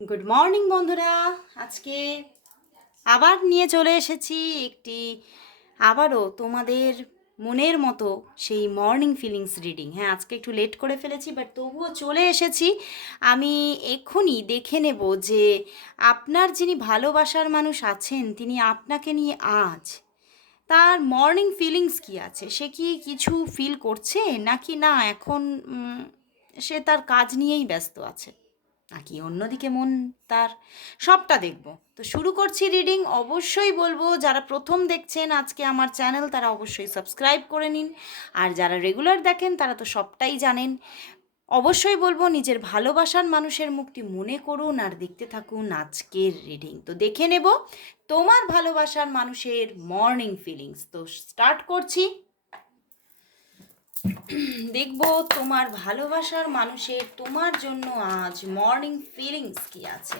Good morning বন্ধুরা। আজকে আবার নিয়ে চলে এসেছি একটি আবারও তোমাদের মনের মতো সেই মর্নিং ফিলিংস রিডিং হ্যাঁ আজকে একটু লেট করে ফেলেছি বাট তবুও চলে এসেছি। আমি এক্ষুনি দেখে নেব যে আপনার যিনি ভালোবাসার মানুষ আছেন, তিনি আপনাকে নিয়ে আজ তার মর্নিং ফিলিংস কি আছে? সে কি কিছু ফিল করছে? নাকি না, এখন সে তার কাজ নিয়েই ব্যস্ত আছে? নাকি অন্যদিকে মন তার? সবটা দেখব। তো শুরু করছি রিডিং অবশ্যই বলব, যারা প্রথম দেখছেন আজকে আমার চ্যানেল তারা অবশ্যই সাবস্ক্রাইব করে নিন। আর যারা রেগুলার দেখেন, তারা তো সবটাই জানেন। অবশ্যই বলব, নিজের ভালোবাসার মানুষের মুখটি মনে করুন আর দেখতে থাকুন আজকের রিডিং তো দেখে নেব, তোমার ভালোবাসার মানুষের মর্নিং ফিলিংস তো স্টার্ট করছি। দেখব তোমার ভালোবাসার মানুষের তোমার জন্য আজ মর্নিং ফিলিংস কি আছে।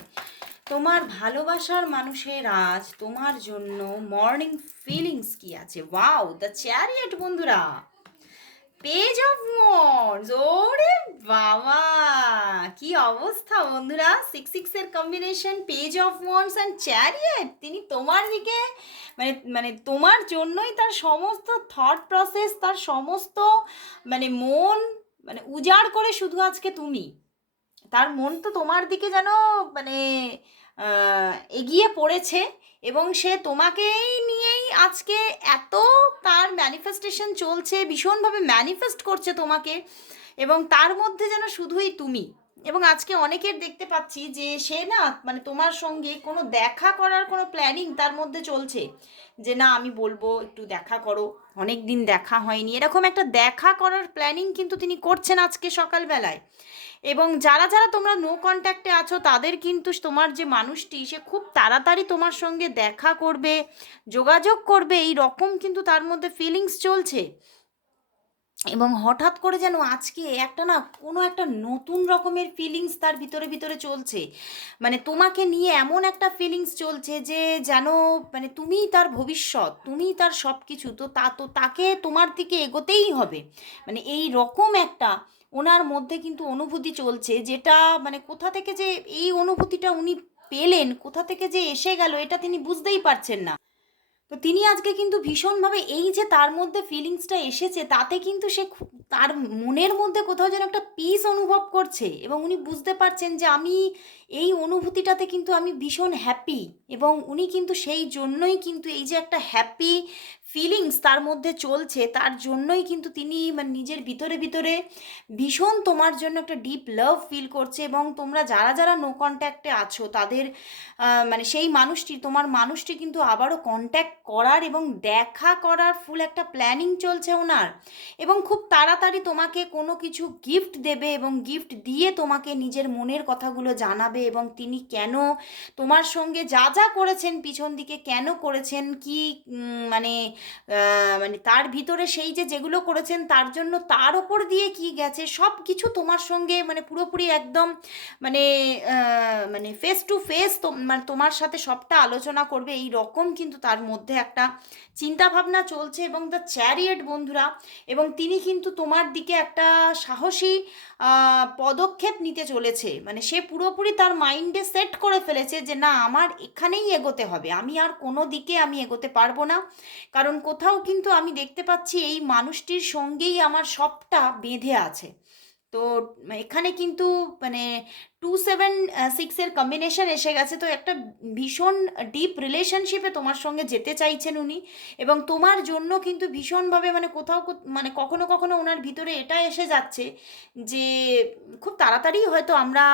তোমার ভালোবাসার মানুষের আজ তোমার জন্য মর্নিং ফিলিংস কি আছে। ওয়াও দ্য চ্যারিয়েট বন্ধুরা! পেজ অফ ওয়ান্ডস ওরে বাবা, কি অবস্থা বন্ধুরা? সিক্স সিক্সের combination page of wands and chariot তিনি তোমার দিকে মানে মানে তোমার জন্যই তার সমস্ত থট প্রসেস তার সমস্ত মানে মন মানে উজাড় করে শুধু আজকে তুমি। তার মন তো তোমার দিকে যেন মানে এগিয়ে পড়েছে এবং সে তোমাকেই নিয়েই আজকে এত তার ম্যানিফেস্টেশন চলছে, ভীষণভাবে ম্যানিফেস্ট করছে তোমাকে এবং তার মধ্যে যেন শুধুই তুমি। এবং আজকে অনেকের দেখতে পাচ্ছি যে সে না মানে তোমার সঙ্গে কোনো দেখা করার কোনো প্ল্যানিং তার মধ্যে চলছে যে না, আমি বলব, একটু দেখা করো। অনেক দিন দেখা হয়নি। এরকম একটা দেখা করার প্ল্যানিং কিন্তু তিনি করছেন আজকে সকালবেলায়। এবং যারা যারা তোমরা নো কন্ট্যাক্টে আছো, তাদের কিন্তু তোমার যে মানুষটি, সে খুব তাড়াতাড়ি তোমার সঙ্গে দেখা করবে, যোগাযোগ করবে, এই রকম কিন্তু তার মধ্যে ফিলিংস চলছে। এবং হঠাৎ করে যেন আজকে একটা না কোনো একটা নতুন রকমের ফিলিংস তার ভিতরে ভিতরে চলছে। মানে তোমাকে নিয়ে এমন একটা ফিলিংস চলছে যে যেন মানে তুমিই তার ভবিষ্যৎ, তুমিই তার সব কিছু তো তা, তো তাকে তোমার দিকে এগোতেই হবে। মানে এই রকম একটা ওনার মধ্যে কিন্তু অনুভূতি চলছে, যেটা মানে কোথা থেকে যে এই অনুভূতিটা উনি পেলেন, কোথা থেকে যে এসে গেল, এটা তিনি বুঝতেই পারছেন না। তো তিনি আজকে কিন্তু ভীষণভাবে এই যে তার মধ্যে ফিলিংসটা এসেছে, তাতে কিন্তু সে তার মনের মধ্যে কোথাও যেন একটা পিস অনুভব করছে এবং উনি বুঝতে পারছেন যে আমি এই অনুভূতিটাতে কিন্তু আমি ভীষণ হ্যাপি এবং উনি কিন্তু সেই জন্যই কিন্তু এই যে একটা হ্যাপি ফিলিংস তার মধ্যে চলছে, তার জন্যই কিন্তু তিনি মানে নিজের ভিতরে ভিতরে ভীষণ তোমার জন্য একটা ডিপ লাভ ফিল করছে এবং তোমরা যারা যারা নো কন্ট্যাক্টে আছো, তাদের মানে সেই মানুষটি, তোমার মানুষটি কিন্তু আবারও কন্ট্যাক্ট করার এবং দেখা করার ফুল একটা প্ল্যানিং চলছে ওনার এবং খুব তাড়াতাড়ি তোমাকে কোনো কিছু গিফট দেবে এবং গিফট দিয়ে তোমাকে নিজের মনের কথাগুলো জানাবে এবং তিনি কেন তোমার সঙ্গে যা যা করেছেন, পিছন দিকে কেন করেছেন, কি মানে মানে তার ভিতরে সেই যে যেগুলো করেছেন, তার জন্য তার ওপর দিয়ে কি গেছে সব কিছু তোমার সঙ্গে মানে পুরোপুরি একদম মানে মানে ফেস টু ফেস মানে তোমার সাথে সবটা আলোচনা করবে, এই রকম কিন্তু তার মধ্যে একটা চিন্তা ভাবনা চলছে এবং দ্য চ্যারিয়েট বন্ধুরা, এবং তিনি কিন্তু তোমার দিকে একটা সাহসী পদক্ষেপ নিতে চলেছে। মানে সে পুরোপুরি তার মাইন্ডে সেট করে ফেলেছে যে না, আমার এখানেই এগোতে হবে। আমি আর কোনো দিকে আমি এগোতে পারব না। কারণ কোথাও কিন্তু আমি দেখতে পাচ্ছি এই মানুষটির সঙ্গেই আমার সবটা বেঁধে আছে। তো এখানে কিন্তু মানে টু সেভেন সিক্সের কম্বিনেশন এসে গেছে। তো একটা ভীষণ ডিপ রিলেশনশিপে তোমার সঙ্গে যেতে চাইছেন উনি এবং তোমার জন্য কিন্তু ভীষণভাবে মানে কোথাও মানে কখনো কখনো ওনার ভিতরে এটা এসে যাচ্ছে যে খুব তাড়াতাড়ি হয়তো আমরা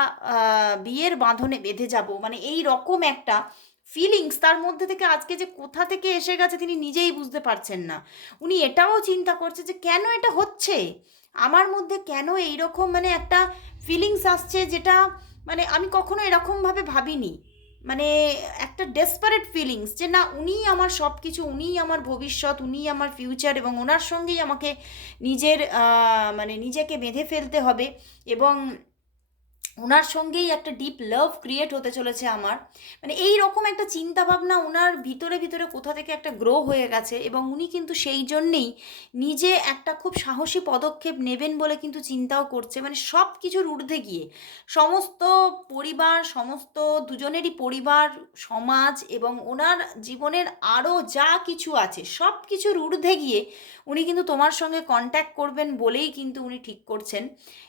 বিয়ের বাঁধনে বেঁধে যাব। মানে এই রকম একটা ফিলিংস তার মধ্যে থেকে আজকে যে কোথা থেকে এসে গেছে তিনি নিজেই বুঝতে পারছেন না। উনি এটাও চিন্তা করছে যে কেন এটা হচ্ছে? আমার মধ্যে কেন এইরকম মানে একটা ফিলিংস আসছে যেটা মানে আমি কখনো এরকমভাবে ভাবিনি। মানে একটা ডেসপারেট ফিলিংস যে না, উনিই আমার সব কিছু উনিই আমার ভবিষ্যৎ, উনিই আমার ফিউচার এবং ওনার সঙ্গেই আমাকে নিজের মানে নিজেকে বেঁধে ফেলতে হবে এবং ওনার সঙ্গেই একটা ডিপ লাভ ক্রিয়েট হতে চলেছে আমার। মানে এই রকম একটা চিন্তা ভাবনা ওনার ভিতরে ভিতরে কোথা থেকে একটা গ্রো হয়ে গেছে এবং উনি কিন্তু সেই জন্যেই নিজে একটা খুব সাহসী পদক্ষেপ নেবেন বলে কিন্তু চিন্তাও করছে। মানে সব কিছুর ঊর্ধ্বে গিয়ে সমস্ত পরিবার, সমস্ত দুজনেরই পরিবার, সমাজ এবং ওনার জীবনের আরও যা কিছু আছে সব কিছুর ঊর্ধ্বে গিয়ে উনি কিন্তু তোমার সঙ্গে কন্ট্যাক্ট করবেন বলেই কিন্তু উনি ঠিক করছেন।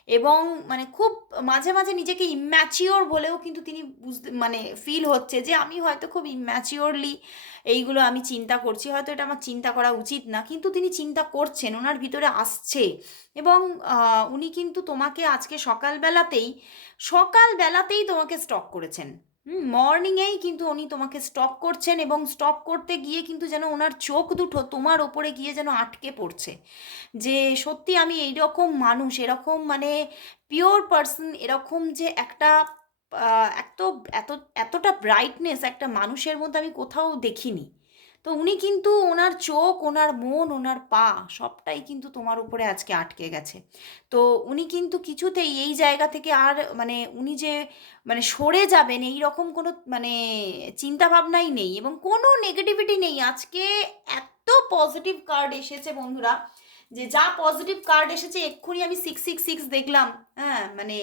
এবং মানে খুব মাঝে মাঝে নিজেকে ইম্যাচিওর বলেও কিন্তু তিনি বুঝতে মানে ফিল হচ্ছে যে আমি হয়তো খুব ইম্যাচিওরলি এইগুলো আমি চিন্তা করছি, হয়তো এটা আমার চিন্তা করা উচিত না। কিন্তু তিনি চিন্তা করছেন ওনার ভিতরে আসছে। এবং উনি কিন্তু তোমাকে আজকে সকালবেলাতেই সকালবেলাতেই তোমাকে স্টক করেছেন। হুম, মর্নিংয়েই কিন্তু উনি তোমাকে স্টপ করছেন এবং স্টপ করতে গিয়ে কিন্তু যেন ওনার চোখ দুটো তোমার ওপরে গিয়ে যেন আটকে পড়ছে। যে সত্যি আমি এইরকম মানুষ, এরকম মানে পিওর পার্সন এরকম যে একটা এত এত, এতটা ব্রাইটনেস একটা মানুষের মধ্যে আমি কোথাও দেখিনি। তো উনি কিন্তু ওনার চোখ, ওনার মন, ওনার পা সবটাই কিন্তু তোমার উপরে আজকে আটকে গেছে। তো উনি কিন্তু কিছুতেই এই জায়গা থেকে আর মানে উনি যে মানে সরে যাবেন এই রকম কোনো মানে চিন্তাভাবনাই নেই এবং কোনো নেগেটিভিটি নেই। আজকে এত পজিটিভ কার্ড এসেছে বন্ধুরা। যে যা পজিটিভ কার্ড এসেছে, এক্ষুনি আমি সিক্স সিক্স সিক্স দেখলাম। হ্যাঁ মানে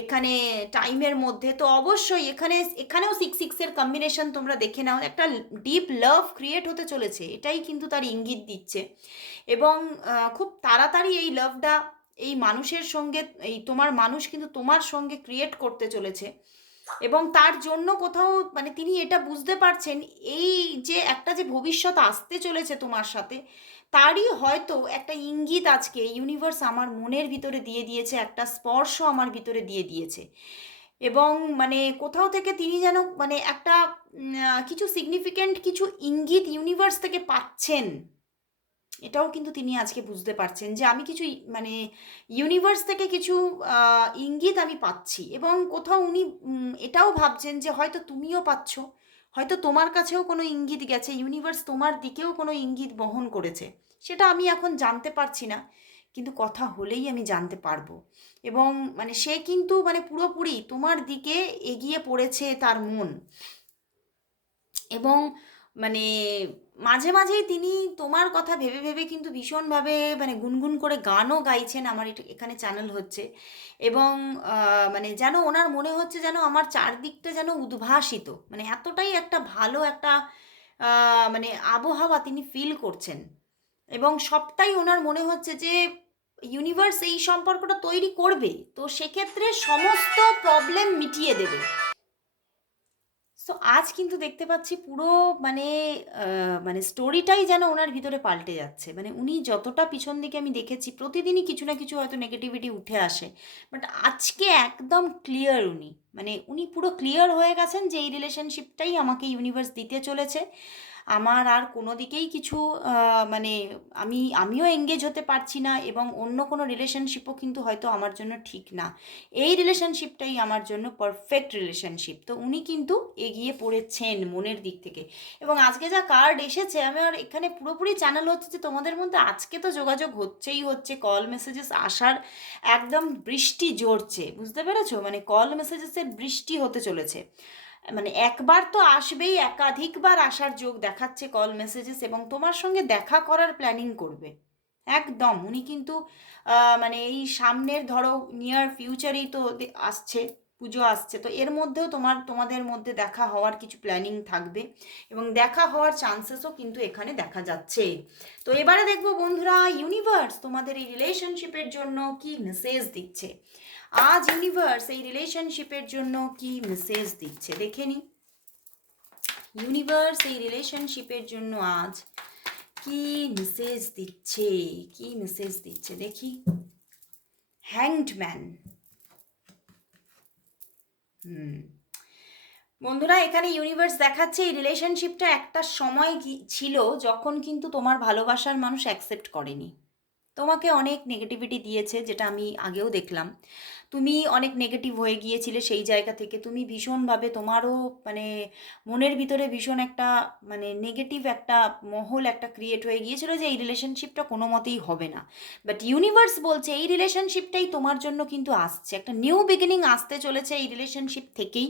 এখানে টাইমের মধ্যে। তো অবশ্যই এখানে, এখানেও সিক্স সিক্সের কম্বিনেশন তোমরা দেখে নাও। একটা ডিপ লাভ ক্রিয়েট হতে চলেছে। এটাই কিন্তু তার ইঙ্গিত দিচ্ছে। এবং খুব তাড়াতাড়ি এই লাভটা এই মানুষের সঙ্গে, এই তোমার মানুষ কিন্তু তোমার সঙ্গে ক্রিয়েট করতে চলেছে। এবং তার জন্য কোথাও মানে তিনি এটা বুঝতে পারছেন, এই যে একটা যে ভবিষ্যৎ আসতে চলেছে তোমার সাথে তারই হয়তো একটা ইঙ্গিত আজকে ইউনিভার্স আমার মনের ভিতরে দিয়ে দিয়েছে, একটা স্পর্শ আমার ভিতরে দিয়ে দিয়েছে। এবং মানে কোথাও থেকে তিনি যেন মানে একটা কিছু সিগনিফিক্যান্ট কিছু ইঙ্গিত ইউনিভার্স থেকে পাচ্ছেন, এটাও কিন্তু তিনি আজকে বুঝতে পারছেন যে আমি কিছু মানে ইউনিভার্স থেকে কিছু ইঙ্গিত আমি পাচ্ছি। এবং কোথাও উনি এটাও ভাবছেন যে হয়তো তুমিও পাচ্ছ। হয়তো তোমার কাছেও কোনো ইঙ্গিত গেছে ইউনিভার্স তোমার দিকেও কোনো ইঙ্গিত বহন করেছে। সেটা আমি এখন জানতে পারছি না, কিন্তু কথা হলেই আমি জানতে পারব। এবং মানে সে কিন্তু মানে পুরোপুরি তোমার দিকে এগিয়ে পড়েছে তার মন। এবং মানে মাঝে মাঝেই তিনি তোমার কথা ভেবে ভেবে কিন্তু ভীষণভাবে মানে গুনগুন করে গানও গাইছেন আমার এখানে চ্যানেল হচ্ছে। এবং মানে যেন ওনার মনে হচ্ছে যেন আমার চারদিকটা যেন উদ্ভাসিত। মানে এতটাই একটা ভালো একটা মানে আবহাওয়া তিনি ফিল করছেন। এবং সবটাই ওনার মনে হচ্ছে যে ইউনিভার্স এই সম্পর্কটা তৈরি করবে। তো সেক্ষেত্রে সমস্ত প্রবলেম মিটিয়ে দেবে। সো আজ কিন্তু দেখতে পাচ্ছি পুরো মানে মানে স্টোরিটাই যেন ওনার ভিতরে পাল্টে যাচ্ছে। মানে উনি যতটা পিছন দিকে আমি দেখেছি, প্রতিদিনই কিছু না কিছু হয়তো নেগেটিভিটি উঠে আসে। বাট আজকে একদম ক্লিয়ার উনি। মানে উনি পুরো ক্লিয়ার হয়ে গেছেন যে এই রিলেশনশিপটাই আমাকে ইউনিভার্স দিতে চলেছে। আমার আর কোনো দিকেই কিছু মানে আমি, আমিও এঙ্গেজ হতে পারছি না এবং অন্য কোনো রিলেশনশিপও কিন্তু হয়তো আমার জন্য ঠিক না। এই রিলেশনশিপটাই আমার জন্য পারফেক্ট রিলেশনশিপ তো উনি কিন্তু এগিয়ে পড়েছেন মনের দিক থেকে। এবং আজকে যা কার্ড এসেছে, আমি আর এখানে পুরোপুরি চ্যানেল হচ্ছে যে তোমাদের মধ্যে আজকে তো যোগাযোগ হচ্ছেই হচ্ছে কল মেসেজেস আসার একদম বৃষ্টি ঝরছে, বুঝতে পেরেছ? মানে কল মেসেজেসের বৃষ্টি হতে চলেছে। মানে একবার তো আসবেই, একাধিকবার আসার যোগ দেখাচ্ছে কল মেসেজেস এবং তোমার সঙ্গে দেখা করার প্ল্যানিং করবে। একদম, উনি কিন্তু মানে এই সামনের ধরো নিয়ার ফিউচারেই তো আসছে, পুজো আসছে, তো এর মধ্যেও তোমার, তোমাদের মধ্যে দেখা হওয়ার কিছু প্ল্যানিং থাকবে এবং দেখা হওয়ার চান্সেসও কিন্তু এখানে দেখা যাচ্ছে। তো এবারে দেখব বন্ধুরা ইউনিভার্স তোমাদের এই রিলেশনশিপের জন্য কি মেসেজ দিচ্ছে। আজ ইউনিভার্স এই রিলেশনশিপের জন্য কি মেসেজ দিচ্ছে? দেখে নি। ইউনিভার্স এই রিলেশনশিপের জন্য আজ কি মেসেজ দিচ্ছে? কি মেসেজ দিচ্ছে? দেখি। Hanged man hmm. বন্ধুরা, এখানে ইউনিভার্স দেখাচ্ছে এই রিলেশনশিপটা একটা সময় ছিল যখন কিন্তু তোমার ভালোবাসার মানুষ অ্যাকসেপ্ট করেনি। তোমাকে অনেক নেগেটিভিটি দিয়েছে, যেটা আমি আগেও দেখলাম। তুমি অনেক নেগেটিভ হয়ে গিয়েছিলে সেই জায়গা থেকে। তুমি ভীষণভাবে তোমারও মানে মনের ভিতরে ভীষণ একটা মানে নেগেটিভ একটা মহল একটা ক্রিয়েট হয়ে গিয়েছিল যে এই রিলেশনশিপটা কোনো মতেই হবে না। বাট ইউনিভার্স বলছে এই রিলেশনশিপটাই তোমার জন্য কিন্তু আসছে। একটা নিউ বিগিনিং আসতে চলেছে এই রিলেশনশিপ থেকেই।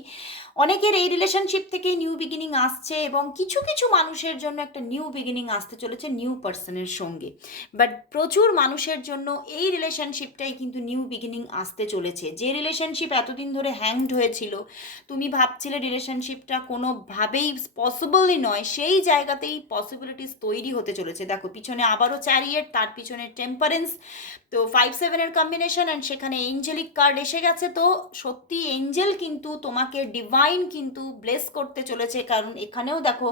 অনেকের এই রিলেশনশিপ থেকেই নিউ বিগিনিং আসছে এবং কিছু কিছু মানুষের জন্য একটা নিউ বিগিনিং আসতে চলেছে নিউ পার্সনের সঙ্গে। বাট প্রচুর মানুষের জন্য এই রিলেশনশিপটাই কিন্তু নিউ বিগিনিং আসতে চলেছে। যে রিলেশনশিপ এতদিন ধরে হ্যাংড হয়েছিল, তুমি ভাবছিলে রিলেশনশিপটা কোনোভাবেই পসিবলই নয়, সেই জায়গাতেই পসিবিলিটিস তৈরি হতে চলেছে। দেখো, পিছনে আবারও চ্যারিয়েট তার পিছনে টেম্পারেন্স তো ফাইভ সেভেনের কম্বিনেশন অ্যান্ড সেখানে এঞ্জেলিক কার্ড এসে গেছে। তো সত্যি এঞ্জেল কিন্তু তোমাকে ডিভাইন কিন্তু ব্লেস করতে চলেছে, কারণ এখানেও দেখো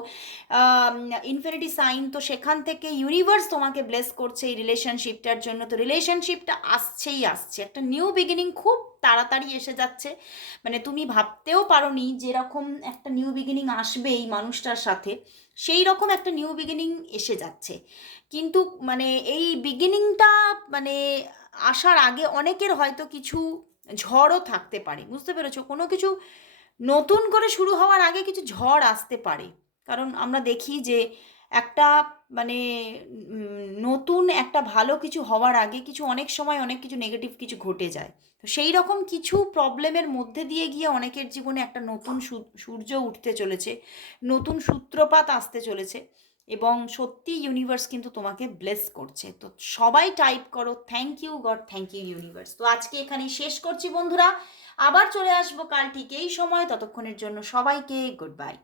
ইনফিনিটি সাইন তো সেখান থেকে ইউনিভার্স তোমাকে ব্লেস করছে এই রিলেশনশিপটার জন্য। তো রিলেশনশিপটা আসছেই আসছে। একটা নিউ বিগিনিং খুব তাড়াতাড়ি এসে যাচ্ছে। মানে তুমি ভাবতেও পারোনি যেরকম একটা নিউ বিগিনিং আসবে এই মানুষটার সাথে, সেই রকম একটা নিউ বিগিনিং এসে যাচ্ছে। কিন্তু মানে এই বিগিনিংটা মানে আসার আগে অনেকের হয়তো কিছু ঝড়ও থাকতে পারে, বুঝতে পেরেছ? কোনো কিছু নতুন করে শুরু হওয়ার আগে কিছু ঝড় আসতে পারে। কারণ আমরা দেখি যে একটা মানে নতুন একটা ভালো কিছু হওয়ার আগে কিছু অনেক সময় অনেক কিছু নেগেটিভ কিছু ঘটে যায়। তো সেই রকম কিছু প্রবলেমের মধ্যে দিয়ে গিয়ে অনেকের জীবনে একটা নতুন সূর্য উঠতে চলেছে, নতুন সূত্রপাত আসতে চলেছে এবং সত্যি ইউনিভার্স কিন্তু তোমাকে ব্লেস করছে। তো সবাই টাইপ করো thank you god thank you universe তো আজকে এখানে শেষ করছি বন্ধুরা। আবার চলে আসব কাল ঠিক এই সময়। ততক্ষণের জন্য সবাইকে গুড বাই